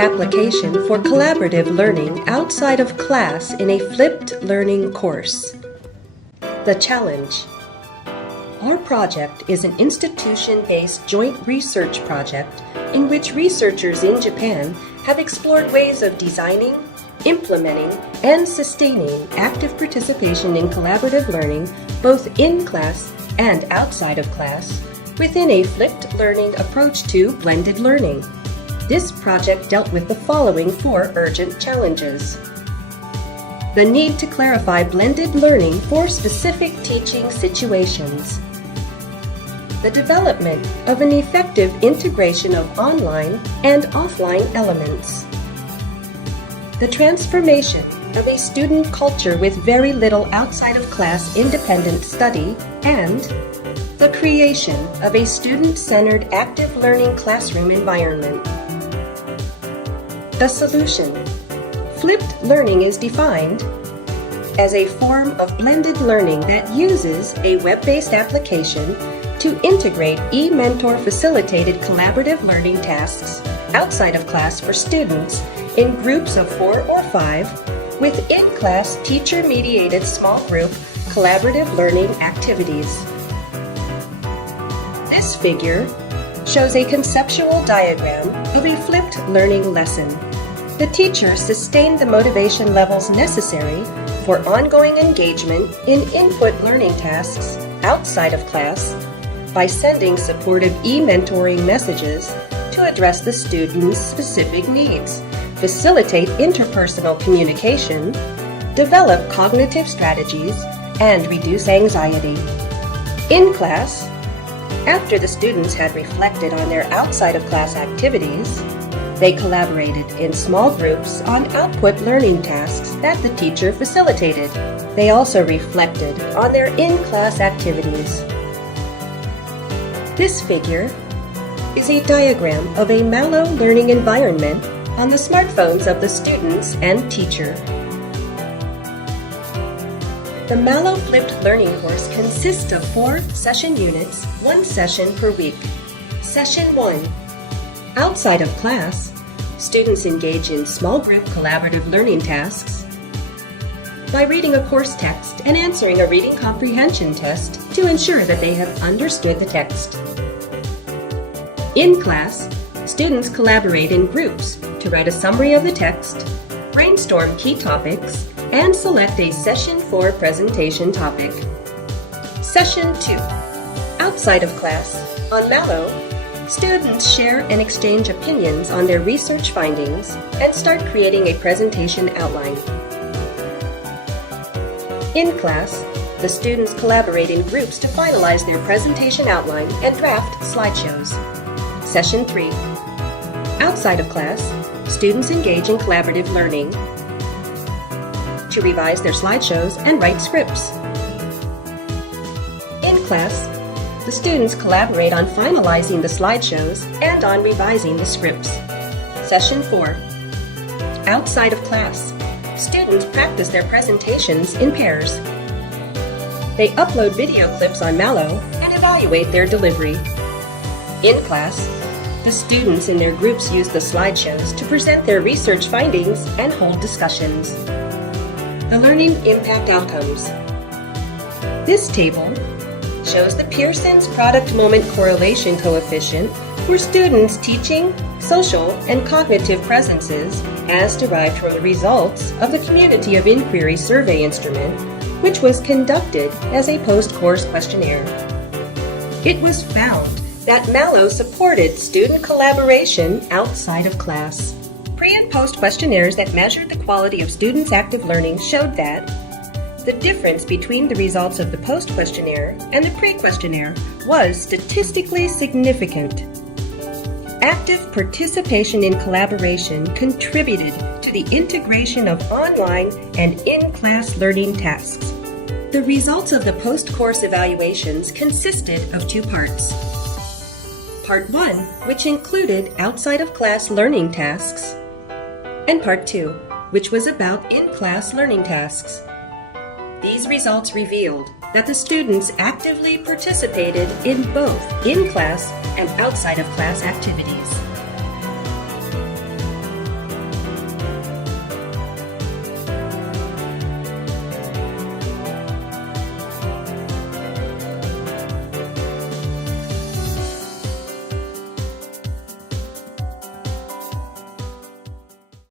application for collaborative learning outside of class in a flipped learning course. The challenge. Our project is an institution-based joint research project in which researchers in Japan have explored ways of designing, implementing, and sustaining active participation in collaborative learning both in class and outside of class within a flipped learning approach to blended learning. This project dealt with the following 4 urgent challenges. The need to clarify blended learning for specific teaching situations. The development of an effective integration of online and offline elements. The transformation of a student culture with very little outside-of-class independent study, and the creation of a student-centered active learning classroom environment. The solution. Flipped learning is defined as a form of blended learning that uses a web-based application to integrate e-mentor facilitated collaborative learning tasks outside of class for students in groups of 4 or 5 with in-class teacher-mediated small group collaborative learning activities. This figure shows a conceptual diagram of a flipped learning lesson. The teacher sustained the motivation levels necessary for ongoing engagement in input learning tasks outside of class by sending supportive e-mentoring messages to address the student's specific needs, facilitate interpersonal communication, develop cognitive strategies, and reduce anxiety. In class, after the students had reflected on their outside-of-class activities, they collaborated in small groups on output learning tasks that the teacher facilitated. They also reflected on their in-class activities. This figure is a diagram of a MALO learning environment on the smartphones of the students and teacher. The MALO flipped learning course consists of 4 session units, 1 session per week. Session 1. Outside of class, students engage in small group collaborative learning tasks by reading a course text and answering a reading comprehension test to ensure that they have understood the text. In class, students collaborate in groups to write a summary of the text, brainstorm key topics, and select a Session 4 presentation topic. Session 2. Outside of class, on MALO, students share and exchange opinions on their research findings and start creating a presentation outline. In class, the students collaborate in groups to finalize their presentation outline and draft slideshows. Session 3. Outside of class, students engage in collaborative learning to revise their slideshows and write scripts. In class, the students collaborate on finalizing the slideshows and on revising the scripts. Session 4. Outside of class, students practice their presentations in pairs. They upload video clips on MALO and evaluate their delivery. In class, the students in their groups use the slideshows to present their research findings and hold discussions. The learning impact outcomes. This table shows the Pearson's product moment correlation coefficient for students teaching social and cognitive presences as derived from the results of the Community of Inquiry survey instrument, which was conducted as a post-course questionnaire. It was found that MALO supported student collaboration outside of class. Pre- and post-questionnaires that measured the quality of students' active learning showed that the difference between the results of the post-questionnaire and the pre-questionnaire was statistically significant. Active participation in collaboration contributed to the integration of online and in-class learning tasks. The results of the post-course evaluations consisted of 2 parts. Part 1, which included outside-of-class learning tasks, and Part 2, which was about in-class learning tasks. These results revealed that the students actively participated in both in-class and outside-of-class activities.